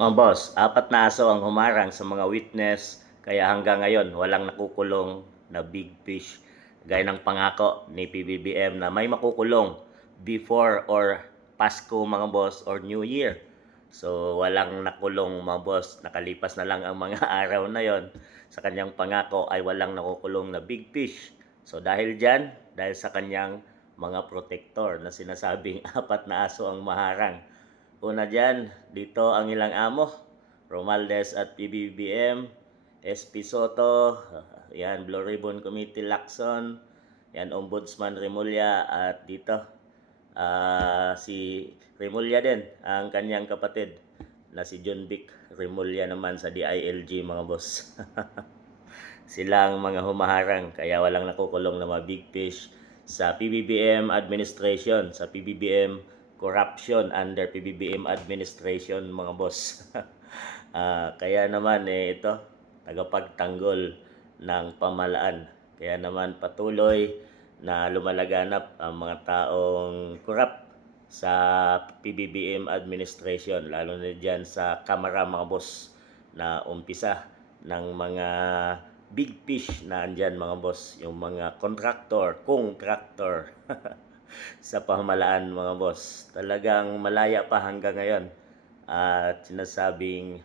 Mga boss, 4 na aso ang humarang sa mga witness kaya hanggang ngayon walang nakukulong na big fish. Gaya ng pangako ni PBBM na may makukulong before or Pasko mga boss or New Year. So walang nakulong mga boss, nakalipas na lang ang mga araw na yon. Sa kanyang pangako ay walang nakukulong na big fish. So dahil dyan, dahil sa kanyang mga protector na sinasabing 4 na aso ang maharang. Una dyan, dito ang ilang amo, Romualdez at PBBM, SP Soto, yan, Blue Ribbon Committee Lacson, yan, Ombudsman Remulla, at dito, si Remulla din, ang kanyang kapatid, na si John Vic Remulla naman sa DILG mga boss. Silang mga humaharang, kaya walang nakukulong na mga big fish sa PBBM administration, sa PBBM corruption under PBBM administration mga boss. Kaya naman ito, tagapagtanggol ng pamahalaan. Kaya naman patuloy na lumalaganap ang mga taong corrupt sa PBBM administration, lalo na dyan sa Kamara mga boss, na umpisa ng mga big fish na andyan mga boss, yung mga contractor sa pamahalaan mga boss. Talagang malaya pa hanggang ngayon at sinasabing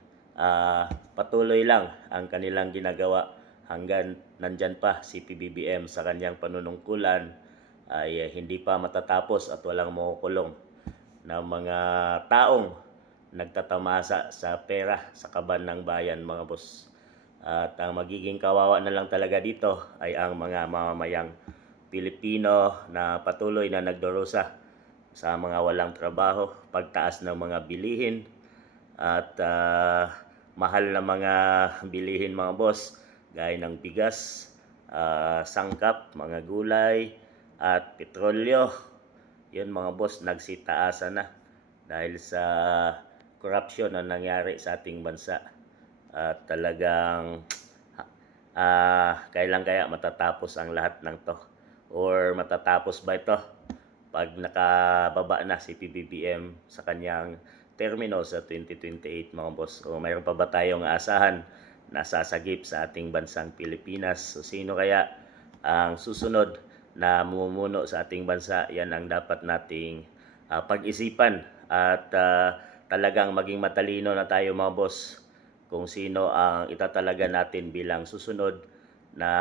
patuloy lang ang kanilang ginagawa hanggang nandyan pa si PBBM sa kanyang panunungkulan ay hindi pa matatapos at walang makukulong na mga taong nagtatamasa sa pera sa kaban ng bayan mga boss. At ang magiging kawawa na lang talaga dito ay ang mga mamamayang Pilipino na patuloy na nagdurusa sa mga walang trabaho, pagtaas ng mga bilihin at mahal na mga bilihin mga boss, gaya ng bigas, sangkap, mga gulay at petrolyo. Yun mga boss, nagsitaasan na dahil sa corruption na nangyari sa ating bansa. At talagang kailan kaya matatapos ang lahat ng to? Or matatapos ba ito pag nakababa na si PBBM sa kanyang termino sa 2028 mga boss? O mayroon pa ba tayong aasahan na sasagip sa ating bansang Pilipinas? So sino kaya ang susunod na mumuno sa ating bansa? Yan ang dapat nating pag-isipan at talagang maging matalino na tayo mga boss kung sino ang itatalaga natin bilang susunod na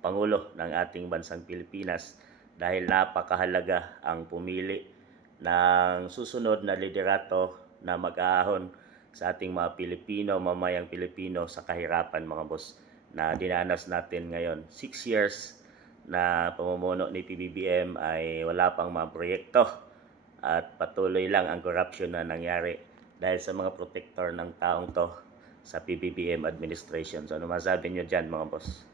Pangulo ng ating bansang Pilipinas, dahil napakahalaga ang pumili ng susunod na liderato na mag-aahon sa ating mga Pilipino, mamayang Pilipino sa kahirapan mga boss na dinanas natin ngayon. 6 years na pamumuno ni PBBM ay wala pang mga proyekto at patuloy lang ang corruption na nangyari dahil sa mga protector ng taong to sa PBBM administration. So ano masabi nyo dyan mga boss?